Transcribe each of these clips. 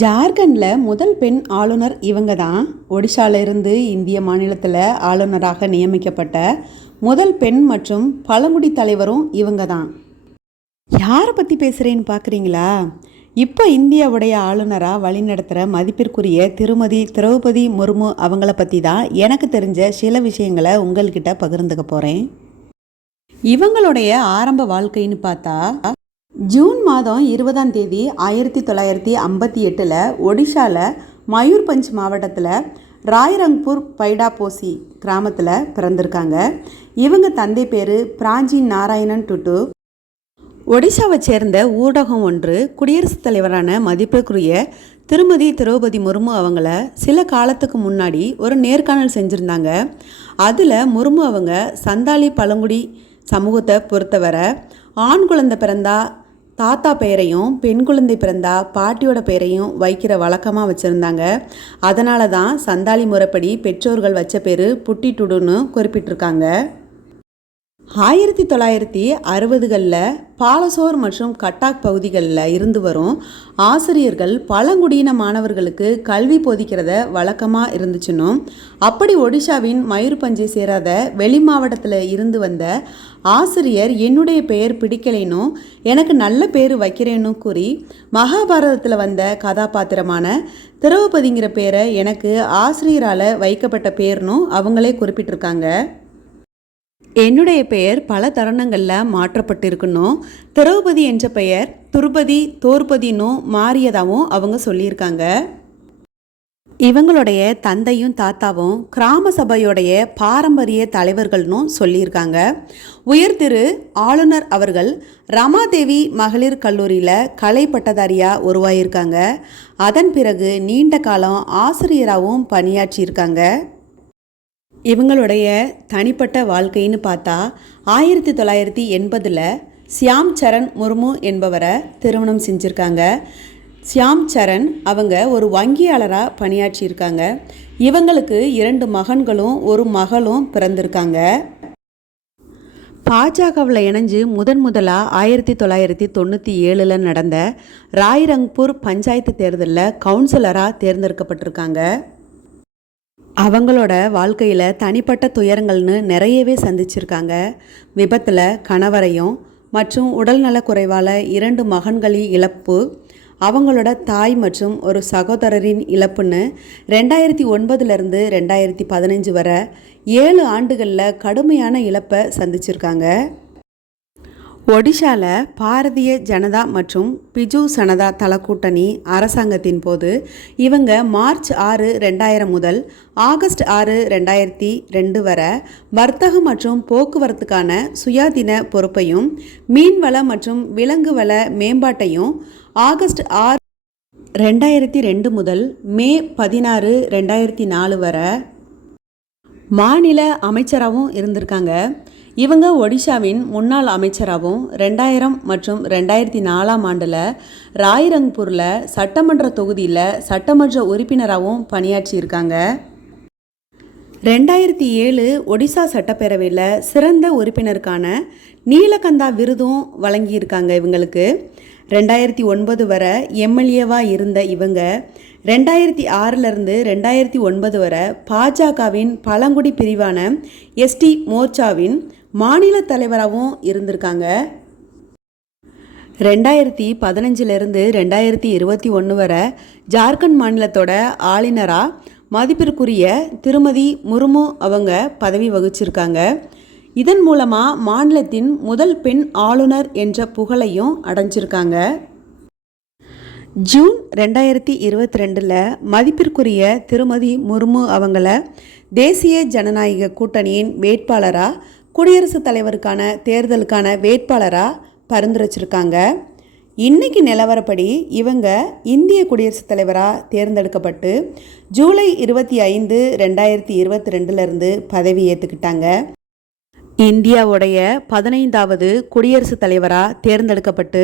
ஜார்க்கண்டில் முதல் பெண் ஆளுநர் இவங்க தான். ஒடிஷால இருந்து இந்திய மாநிலத்தில் ஆளுநராக நியமிக்கப்பட்ட முதல் பெண் மற்றும் பழங்குடி தலைவரும் இவங்க தான். யாரை பற்றி பேசுகிறேன்னு பார்க்குறீங்களா? இப்போ இந்தியாவுடைய ஆளுநராக வழிநடத்துகிற மதிப்பிற்குரிய திருமதி திரௌபதி முர்மு அவங்கள பற்றி தான் எனக்கு தெரிஞ்ச சில விஷயங்களை உங்கள்கிட்ட பகிர்ந்துக்க போகிறேன். இவங்களுடைய ஆரம்ப வாழ்க்கைன்னு பார்த்தா, ஜூன் மாதம் 20ஆம் தேதி 1958 ஒடிஷாவில் மயூர்பஞ்ச் மாவட்டத்தில் ராய்ரங்பூர் பைடாபோசி கிராமத்தில் பிறந்திருக்காங்க. இவங்க தந்தை பேர் பிராஞ்சி நாராயணன் டுட்டு. ஒடிஷாவை சேர்ந்த ஊடகம் ஒன்று குடியரசுத் தலைவரான மதிப்பிற்குரிய திருமதி திரௌபதி முர்மு அவங்கள சில காலத்துக்கு முன்னாடி ஒரு நேர்காணல் செஞ்சுருந்தாங்க. அதில் முர்மு அவங்க சந்தாலி பழங்குடி சமூகத்தை பொறுத்தவரை ஆண் குழந்தை பிறந்தா தாத்தா பெயரையும், பெண் குழந்தை பிறந்தா பாட்டியோட பெயரையும் வைக்கிற வழக்கமாக வச்சுருந்தாங்க. அதனால தான் சந்தாலி முறைப்படி பெற்றோர்கள் வச்ச பேர் புட்டி டுடுன்னு குறிப்பிட்டிருக்காங்க. 1960களில் பாலசோர் மற்றும் கட்டாக் பகுதிகளில் இருந்து வரும் ஆசிரியர்கள் பழங்குடியின மாணவர்களுக்கு கல்வி போதிக்கிறத வழக்கமாக இருந்துச்சுன்னும், அப்படி ஒடிஷாவின் மயூர்பஞ்சை சேராத வெளி மாவட்டத்தில் இருந்து வந்த ஆசிரியர் என்னுடைய பெயர் பிடிக்கலைன்னும் எனக்கு நல்ல பேர் வைக்கிறேன்னு கூறி மகாபாரதத்தில் வந்த கதாபாத்திரமான திரௌபதிங்கிற பேரை எனக்கு ஆசிரியரால் வைக்கப்பட்ட பேர்னும் அவங்களே குறிப்பிட்டிருக்காங்க. என்னுடைய பெயர் பல தருணங்களில் மாற்றப்பட்டிருக்கணும். திரௌபதி என்ற பெயர் துருபதி தோர்பதினும் மாறியதாகவும் அவங்க சொல்லியிருக்காங்க. இவங்களுடைய தந்தையும் தாத்தாவும் கிராம சபையோடைய பாரம்பரிய தலைவர்கள்னும் சொல்லியிருக்காங்க. உயர்திரு ஆளுநர் அவர்கள் ரமாதேவி மகளிர் கல்லூரியில் கலை பட்டதாரியாக உருவாகியிருக்காங்க. அதன் பிறகு நீண்ட காலம் ஆசிரியராகவும் பணியாற்றியிருக்காங்க. இவங்களுடைய தனிப்பட்ட வாழ்க்கைன்னு பார்த்தா 1980 சியாம் சரண் முர்மு என்பவரை திருமணம் செஞ்சுருக்காங்க. சியாம் சரண் அவங்க ஒரு வங்கியாளராக பணியாற்றியிருக்காங்க. இவங்களுக்கு 2 மகன்களும் ஒரு மகளும் பிறந்திருக்காங்க. பாஜகவில் இணைஞ்சு முதலாக 1997 நடந்த ராய்ரங்பூர் பஞ்சாயத்து தேர்தலில் கவுன்சிலராக தேர்ந்தெடுக்கப்பட்டிருக்காங்க. அவங்களோட வாழ்க்கையில் தனிப்பட்ட துயரங்கள்னு நிறையவே சந்திச்சிருக்காங்க. விபத்தில் கணவரையும் மற்றும் உடல்நல குறைவால் 2 மகன்களின் இழப்பு, அவங்களோட தாய் மற்றும் ஒரு சகோதரரின் இழப்புன்னு 2009 2015 வரை 7 ஆண்டுகளில் கடுமையான இழப்பை சந்திச்சிருக்காங்க. ஒடிஷாவில் பாரதிய ஜனதா மற்றும் பிஜு ஜனதா தள கூட்டணி அரசாங்கத்தின் போது இவங்க மார்ச் 6, 2000 முதல் ஆகஸ்ட் 6, 2002 வரை வர்த்தகம் மற்றும் போக்குவரத்துக்கான சுயாதீன பொறுப்பையும் மீன்வள மற்றும் விலங்கு வள மேம்பாட்டையும் ஆகஸ்ட் 6, 2002 முதல் மே 16, 2004 வரை மாநில அமைச்சராகவும் இருந்திருக்காங்க. இவங்க ஒடிஷாவின் முன்னாள் அமைச்சராகவும் 2000 மற்றும் 2004ஆம் ஆண்டில் ராய்ரங்பூரில் சட்டமன்ற தொகுதியில் சட்டமன்ற உறுப்பினராகவும் பணியாற்றியிருக்காங்க. 2007 ஒடிசா சட்டப்பேரவையில் சிறந்த உறுப்பினருக்கான நீலகந்தா விருதும் வழங்கியிருக்காங்க. இவங்களுக்கு 2009 வரை எம்எல்ஏவாக இருந்த இவங்க 2006 2009 வரை பாஜகவின் பழங்குடி பிரிவான எஸ்டி மோர்ச்சாவின் மாநில தலைவராகவும் இருந்திருக்காங்க. 2015 2021 வரை ஜார்க்கண்ட் மாநிலத்தோட ஆளுநராக மதிப்பிற்குரிய திருமதி முர்மு அவங்க பதவி வகிச்சிருக்காங்க. இதன் மூலமாக மாநிலத்தின் முதல் பெண் ஆளுநர் என்ற புகழையும் அடைஞ்சிருக்காங்க. ஜூன் 2022 மதிப்பிற்குரிய திருமதி முர்மு அவங்கள தேசிய ஜனநாயக கூட்டணியின் வேட்பாளராக குடியரசுத் தலைவருக்கான தேர்தலுக்கான வேட்பாளராக பரிந்துரைச்சிருக்காங்க. இன்றைக்கி நிலவரப்படி இவங்க இந்திய குடியரசுத் தலைவராக தேர்ந்தெடுக்கப்பட்டு ஜூலை 25, 2022 பதவி ஏற்றுக்கிட்டாங்க. இந்தியாவுடைய 15வது குடியரசுத் தலைவராக தேர்ந்தெடுக்கப்பட்டு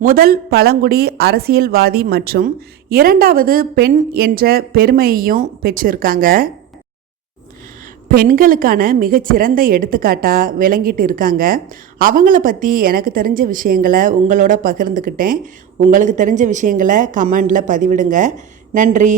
முதல் பழங்குடி அரசியல்வாதி மற்றும் 2வது பெண் என்ற பெருமையையும் பெற்றிருக்காங்க. பெண்களுக்கான மிகச்சிறந்த எடுத்துக்காட்டாக விளங்கிட்டு இருக்காங்க. அவங்கள பற்றி எனக்கு தெரிஞ்ச விஷயங்களை உங்களோட பகிர்ந்துக்கிட்டேன். உங்களுக்கு தெரிஞ்ச விஷயங்களை கமெண்டில் பதிவிடுங்க. நன்றி.